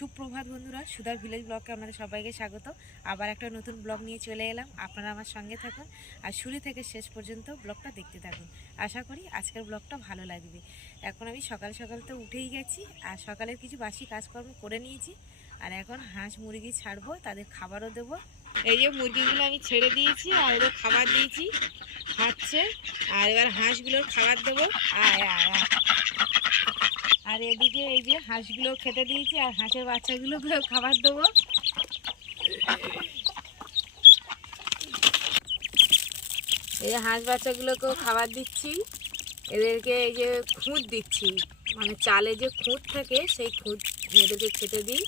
সুপ্রভাত বন্ধুরা সুধার ভিলেজ ব্লগকে আপনাদের সবাইকে স্বাগত। আবার একটা নতুন ব্লগ নিয়ে চলে এলাম। আপনারা আমার সঙ্গে থাকুন আর শুরু থেকে শেষ পর্যন্ত ব্লগটা দেখতে থাকুন। আশা করি আজকের ব্লগটা ভালো লাগবে। এখন আমি সকাল সকাল তো উঠেই গেছি আর সকালের কিছু বাসি কাজকর্ম করে নিয়েছি। আর এখন হাঁস মুরগি ছাড়বো, তাদের খাবারও দেবো। এই যে মুরগিগুলো আমি ছেড়ে দিয়েছি আর ওদের খাবার দিয়েছি, খাচ্ছে। আর এবার হাঁসগুলোর খাবার দেবো। আয় আয় আয়। আর এদিকে এই যে হাঁসগুলো খেতে দিয়েছি, আর হাঁসের বাচ্চাগুলোকেও খাবার দেবো। এই হাঁস বাচ্চাগুলোকেও খাবার দিচ্ছি। এদেরকে এই যে খুঁত দিচ্ছি। মানে চালে যে খুঁত থাকে, সেই খুঁত এদেরকে খেতে দিই।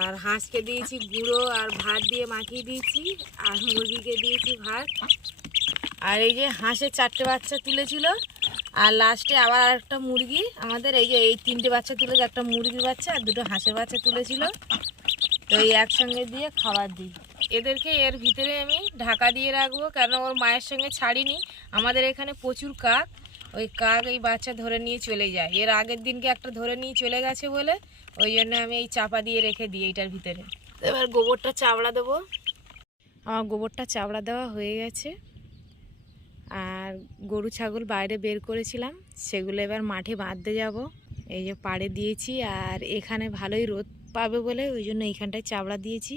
আর হাঁসকে দিয়েছি গুঁড়ো আর ভাত দিয়ে মাখিয়ে দিয়েছি, আর মুরগিকে দিয়েছি ভাত। আর এই যে হাঁসের চারটে বাচ্চা তুলেছিল আর লাস্টে আবার একটা মুরগি। আমাদের এই যে এই তিনটে বাচ্চা তুলেছে, একটা মুরগির বাচ্চা আর দুটো হাঁসের বাচ্চা তুলেছিল। তো এই একসঙ্গে দিয়ে খাবার দিই। এদেরকে এর ভিতরে আমি ঢাকা দিয়ে রাখব কেন ওর মায়ের সঙ্গে ছাড়িনি। আমাদের এখানে প্রচুর কাক। ওই কাক এই বাচ্চা ধরে নিয়ে চলে যায়। এর আগের দিনকে একটা ধরে নিয়ে চলে গেছে বলে ওই জন্য আমি এই চাপা দিয়ে রেখে দিই এইটার ভিতরে। এবার গোবরটা চাবড়া দেবো। আমার গোবরটা চাবড়া দেওয়া হয়ে গেছে। গরু, ছাগল বাইরে বের করেছিলাম। সেগুলো এবার মাঠে বাঁধতে যাব। এই যে পাড়ে দিয়েছি আর এখানে ভালোই রোদ পাবে বলে ওই জন্য এইখানটায় চাবড়া দিয়েছি।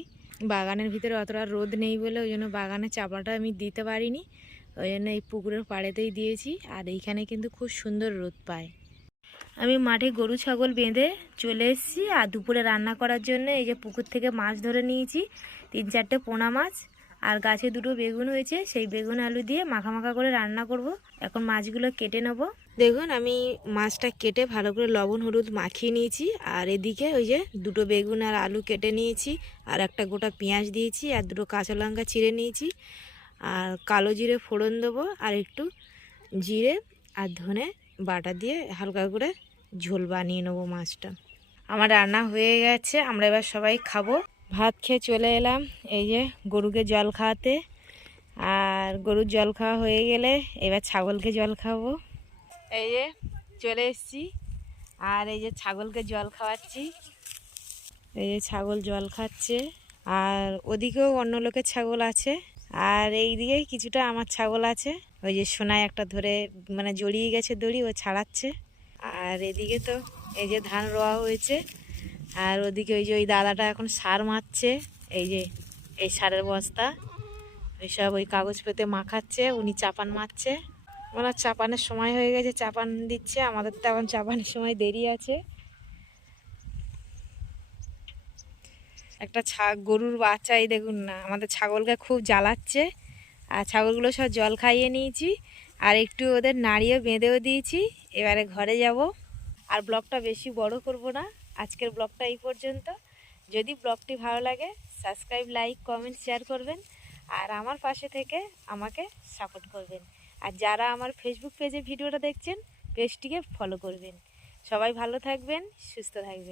বাগানের ভিতরে অতটা রোদ নেই বলে ওই জন্য বাগানের চাবড়াটা আমি দিতে পারিনি। ওই জন্য এই পুকুরের পাড়েতেই দিয়েছি আর এইখানে কিন্তু খুব সুন্দর রোদ পায়। আমি মাঠে গরু, ছাগল বেঁধে চলে এসেছি আর দুপুরে রান্না করার জন্য এই যে পুকুর থেকে মাছ ধরে নিয়েছি। তিন চারটে পোনা মাছ আর গাছে দুটো বেগুন হয়েছে, সেই বেগুন আলু দিয়ে মাখা মাখা করে রান্না করব। এখন মাছগুলো কেটে নেব। দেখুন, আমি মাছটা কেটে ভালো করে লবণ, হলুদ মাখিয়ে নিয়েছি। আর এদিকে ওই যে দুটো বেগুন আর আলু কেটে নিয়েছি। আর একটা গোটা পেঁয়াজ দিয়েছি আর দুটো কাঁচা লঙ্কা চিড়ে নিয়েছি। আর কালো জিরে ফোড়ন দেবো আর একটু জিরে আর ধনে বাটা দিয়ে হালকা করে ঝোল বানিয়ে নেব মাছটা। আমার রান্না হয়ে গেছে, আমরা এবার সবাই খাব। ভাত খেয়ে চলে এলাম। এই যে গরুকে জল খাওয়াতে। আর গরুর জল খাওয়া হয়ে গেলে এবার ছাগলকে জল খাওয়াবো। এই যে চলে এসেছি। আর এই যে ছাগলকে জল খাওয়াচ্ছি। এই যে ছাগল জল খাচ্ছে। আর ওদিকেও অন্য লোকের ছাগল আছে। আর এই দিকে কিছুটা আমার ছাগল আছে। ওই যে সোনায় একটা ধরে মানে জড়িয়ে গেছে দড়ি, ও ছাড়াচ্ছে। আর এদিকে তো এই যে ধান রোয়া হয়েছে। আর ওদিকে ওই যে ওই দাদাটা এখন সার মারছে, এই যে এই সারের বস্তা। ওইসব ওই কাগজ পেতে মাখাচ্ছে, উনি চাপান মারছে। ওনার চাপানের সময় হয়ে গেছে, চাপান দিচ্ছে, আমাদের তো এখন চাপানের সময় দেরি আছে। একটা ছা, গরুর বাচ্চা, এই দেখুন না, আমাদের ছাগলকে খুব জ্বালাচ্ছে। আর ছাগলগুলো সব জল খাইয়ে নিয়েছি, আর একটু ওদের নাড়িয়ে বেঁধেও দিয়েছি, এবারে ঘরে যাব। আর ব্লগটা বেশি বড় করব না। আজকের ব্লগটা এই পর্যন্ত। যদি ব্লগটি ভালো লাগে সাবস্ক্রাইব লাইক কমেন্ট শেয়ার করবেন। আর আমার পাশে থেকে আমাকে সাপোর্ট করবেন। আর যারা আমার ফেসবুক পেজে ভিডিওটা দেখছেন পেজটিকে ফলো করবেন। সবাই ভালো থাকবেন, সুস্থ থাকবেন।